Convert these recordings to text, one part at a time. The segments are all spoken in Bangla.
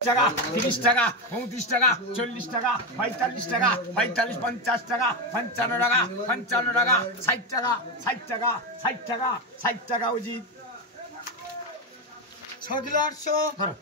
টাকা 30 টাকা 35 টাকা 40 টাকা 45 টাকা 45 50 টাকা 55 টাকা 55 টাকা 60 টাকা 60 টাকা 60 টাকা 60 টাকা উজিত 6 কিলো 800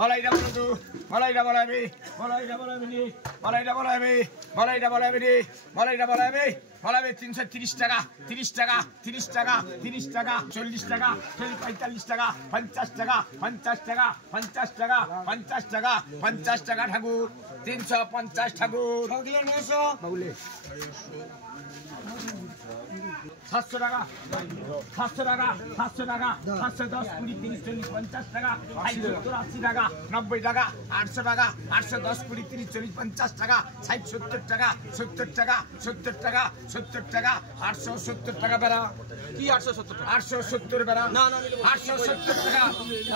বলাইটা বলো তো বলাইটা বলাবি বলাইটা বলাবি নি বলাইটা বলাবি বলাইটা বলাবি নি বলাইটা বলাবি বলাবি 330 টাকা 30 টাকা 30 টাকা 30 টাকা 40 টাকা 45 টাকা 50 টাকা 50 টাকা 50 টাকা 50 টাকা 50 টাকা ঠাকুর 350 ঠাকুর 6 কিলো 900 বাবুলে 700 টাকা 700 টাকা 700 টাকা 710 20 30 40 50 টাকা 70 80 টাকা 90 টাকা 800 টাকা 810 20 30 40 50 টাকা 60 70 টাকা 70 টাকা 70 টাকা 70 টাকা 870 টাকা বেড়া কি 870 টাকা 870 বেড়া না 870 টাকা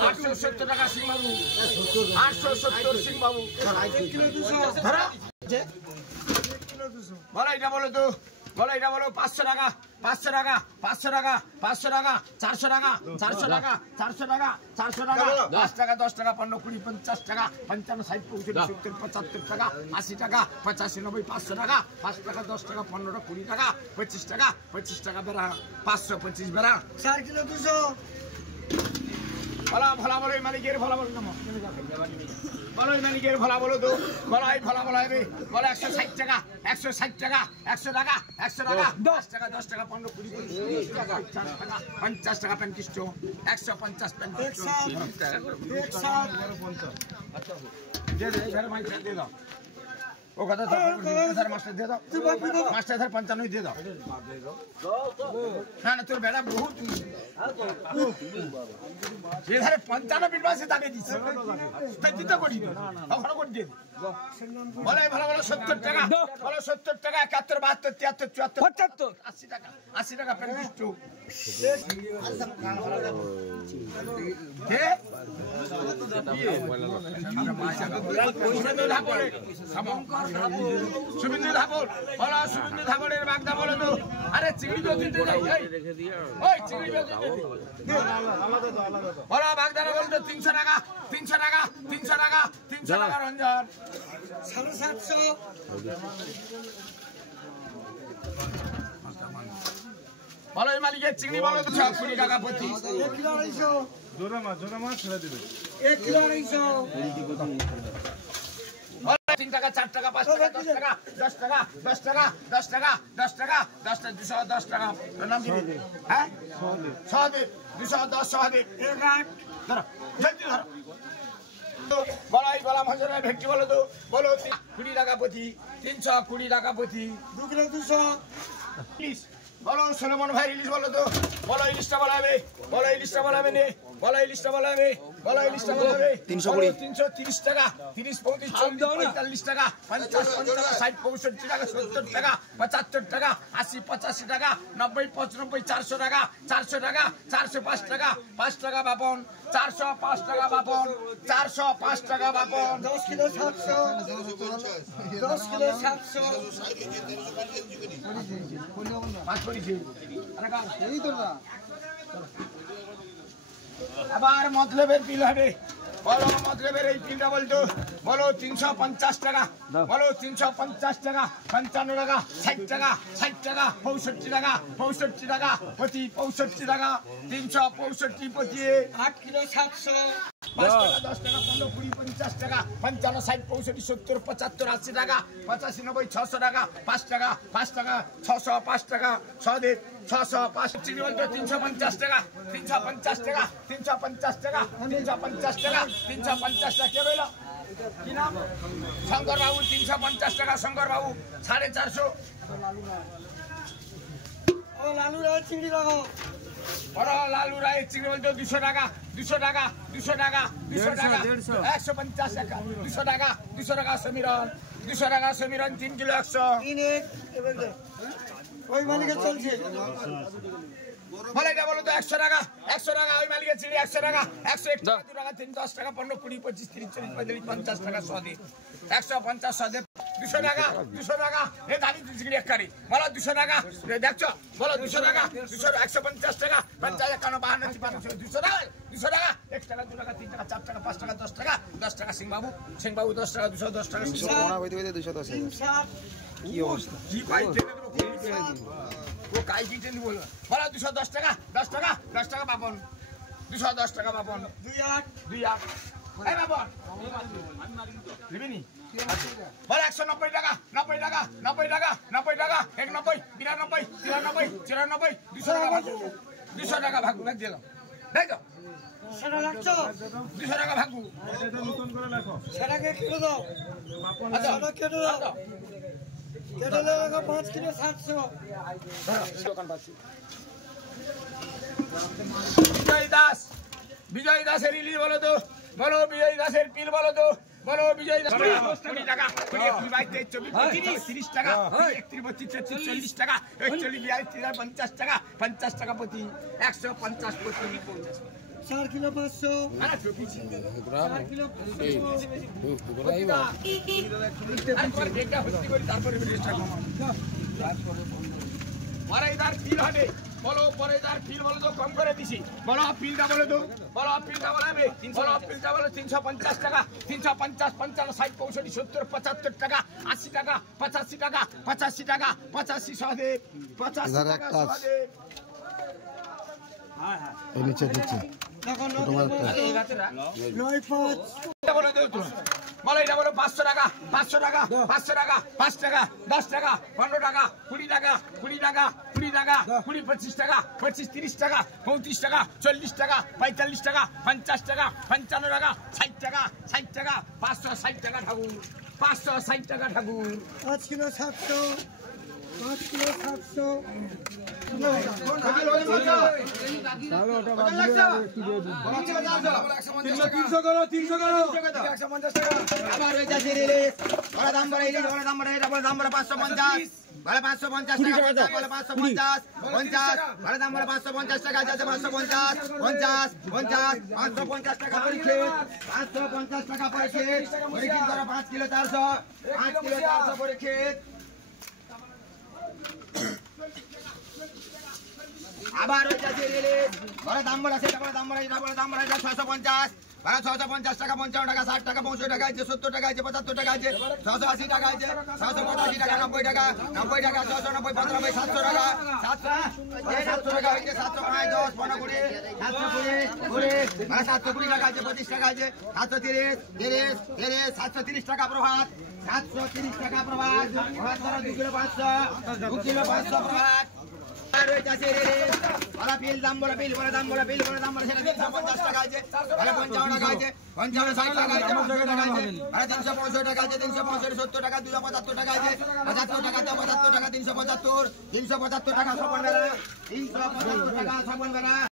870 টাকা সিং বাবু 870 সিং বাবু 1 কিলো 200 ধরা 1 কিলো 200 বলো এটা বলো তো বলো এটা বলো 500 টাকা 500 টাকা 500 টাকা 500 টাকা 400 টাকা 400 টাকা 400 টাকা 400 টাকা 10 টাকা 10 টাকা 15 20 50 টাকা 55 60 70 75 টাকা 80 টাকা 85 90 500 টাকা 5 টাকা 10 টাকা 15 20 টাকা 25 টাকা বেড়া 525 বেড়া 4 কিলো 200 ভলা ভলা বলো মালিকের ভলা বলো না বলো মালিকের ভলা বলো তো বলাই ভলা বলা হবে বলো 160 টাকা 160 টাকা 100 টাকা 100 টাকা 10 টাকা 10 টাকা 15 20 30 টাকা 50 টাকা 35 150 35 টাকা 160 দে দে এখানে মাইক দিয়ে দাও ও কথা তো স্যার মাস্টার দিয়ে দাও মাস্টার স্যার 95 দিয়ে দাও না না তোর বেড়া বহুত এধারে 95 বিট বাসে দাগে দিছে তাই দিতে করি ওখানে করে দিয়ে বলে ভালো ভালো 70 টাকা বলো 70 টাকা 71 72 73 74 75 80 টাকা 85 কে শুভেন্দু ধাবল বলো শুভেন্দু ধাবলের বাগদা বলো তো আরে চিংড়ি বেচতে যাই ওই চিংড়ি বেচতে বলো বাগদা বলো তো 300 টাকা 300 টাকা 300 টাকা 300 টাকা রঞ্জন 750 বলো এই মালিকের চিংড়ি বলো তো 20 টাকা প্রতি 1 কিলো 250 জোড়া মাছ ছেড়ে দিবে 1 কিলো 250 3 টাকা 4 টাকা 5 টাকা 10 টাকা 10 টাকা 10 টাকা 10 টাকা 10 টাকা 10 টাকা 210 টাকা নাম কি হ্যাঁ 100 দে 210 100 দে 1 8 ধরো জলদি ধরো বলাই বলা মজরা ভেটকি বলো তো বলো 20 টাকা প্রতি 320 টাকা প্রতি 2 কিলো 200 প্লিজ বলো সলোমন ভাই ইলিশ বলো তো বলো ইলিশটা বলাবে বলো ইলিশটা বলাবে নে বলো ইলিশটা বলাবে বলো ইলিশটা বলাবে 330 টাকা 30 35 40 45 টাকা 50 55 60 65 টাকা 70 টাকা 75 টাকা 80 85 টাকা 90 95 400 টাকা 400 টাকা 405 টাকা 5 টাকা বাপন 405 টাকা বাপন 405 টাকা বাপন 10 কিলো 700 10 কিলো 700 আবার মতলবের বিল হবে বলো মতলবের এই বিলটা বলতো বলো 350 টাকা বলো 350 টাকা 55 টাকা 60 টাকা 60 টাকা 65 টাকা 65 টাকা প্রতি 65 টাকা 365 প্রতি 8 কিলো 700 5 টাকা 10 টাকা 15 20 50 টাকা 55 60 65 70 75 80 টাকা 85 90 600 টাকা 5 টাকা 5 টাকা 605 টাকা 6 দে 605 চিনি বলতো 350 টাকা 350 টাকা 350 টাকা 350 টাকা 350 টাকা কে বললো কি নাম শঙ্কর বাবু 350 টাকা শঙ্কর বাবু 450 ও লালু রায় চিংড়ি লাগো বড় লালু রায় চিংড়ি বলতো 200 টাকা 200 টাকা 200 টাকা 200 টাকা 150 টাকা 200 টাকা 200 টাকা সমীরন 200 টাকা সমীরন 3 কিলো 100 ওই মালিকের চলছে বলে এটা বলো তো 100 টাকা ওই মালিকের চিংড়ি 100 টাকা 101 টাকা 2 টাকা 3 10 টাকা 15 20 25 30 40 45 50 টাকা 100 দে 150 100 দে 200 টাকা 200 টাকা এ দাঁড়িয়ে দিচ্ছি এক কারি বলো 200 টাকা দেখছো বলো 200 টাকা 200 150 টাকা 50 51 52 53 200 টাকা 200 টাকা 1 টাকা 2 টাকা 3 টাকা 4 টাকা 5 টাকা 10 টাকা 10 টাকা সিং বাবু 10 টাকা 210 টাকা 210 কি অবস্থা কি পাই টেনে দেবো ও কাই কি টেনে বলো বলো 210 টাকা 10 টাকা 10 টাকা বাপন 210 টাকা বাপন 28 এই বাপন লিবিনি বলো 190 টাকা 90 টাকা 90 টাকা 90 টাকা 91 92 93 94 200 টাকা ভাগু 200 টাকা ভাগু ভাগ দিলাম দেখো সেটা লাগছো 200 টাকা ভাগু এটা নতুন করে লেখো সেটাকে কেটে দাও আচ্ছা সেটা কেটে দাও কেটে দাও 5 কিলো 700 দোকান পাচ্ছি বিজয় দাসের ইলি বলো তো বলো বিজয় দাসের পিল বলো তো বলো বিজয় দাস 20 টাকা 20 22 23 30 টাকা 31 32 40 টাকা 41 42 50 টাকা 50 টাকা প্রতি 150 প্রতি 50 4 কিলো 500 আরে চুপিছি 4 কিলো তারপর এটা হস্তি করি তারপরে রেজিস্টার পরেদার পিল হবে বলো পরেদার পিল বলো তো কম করে দিছি বলো পিলটা বলো তো বলো পিলটা বলাবে বলো পিলটা বলো 350 টাকা 350 55 60 65 70 75 টাকা 80 টাকা 85 টাকা 85 টাকা 85 সহদে 85 টাকা সহদে এই নিচে দিচ্ছি তোমার 9 বলো তো বলো এটা বলো 500 টাকা 500 টাকা 500 টাকা 5 টাকা 10 টাকা 15 টাকা 20 টাকা 20 টাকা 20 টাকা 20 25 টাকা 25 30 টাকা 35 টাকা 40 টাকা 45 টাকা 50 টাকা 55 টাকা 60 টাকা 60 টাকা 560 টাকা ঠাকুর 560 টাকা ঠাকুর 5 কিলো 700 5 কিলো 700 300 করো 300 করো আবার ওই যাচ্ছে রে বড় দাম বড় এটা বড় দাম বড় এটা বড় দাম বড় 550 বড় 550 টাকা বড় 550 50 বড় দাম বড় 550 টাকা যাচ্ছে 550 50 50 550 টাকা পড়ছে 550 টাকা পড়ছে ওই কি করে 5 কিলো 400 5 কিলো 400 পড়ছে আবার ওই যাচ্ছে রে বড় দাম বড় আছে বড় দাম বড় এটা বড় দাম বড় এটা 650 650 টাকা 55 টাকা 60 টাকা 65 টাকা আছে 70 টাকা আছে 75 টাকা আছে 680 টাকা আছে 685 টাকা 90 টাকা 90 টাকা 690 95 700 টাকা 700 টাকা হইছে 705 10 15 20 720 টাকা আছে 25 টাকা আছে 730 730 টাকা প্রভাত 730 টাকা প্রভাত 2 কিলো 500 2 কিলো 500 প্রভাত আর ওই যাচ্ছে রে বড় বিল দাম বড় বিল বড় দাম বড় বিল বড় দাম বড় সেটা 350 টাকা আছে আরে 55 টাকা আছে 55 60 টাকা আছে 50 টাকা আছে আরে 365 টাকা আছে 365 70 টাকা 275 টাকা আছে 75 টাকা 75 টাকা 375 375 টাকা 56 বেলা 375 টাকা 56 বেলা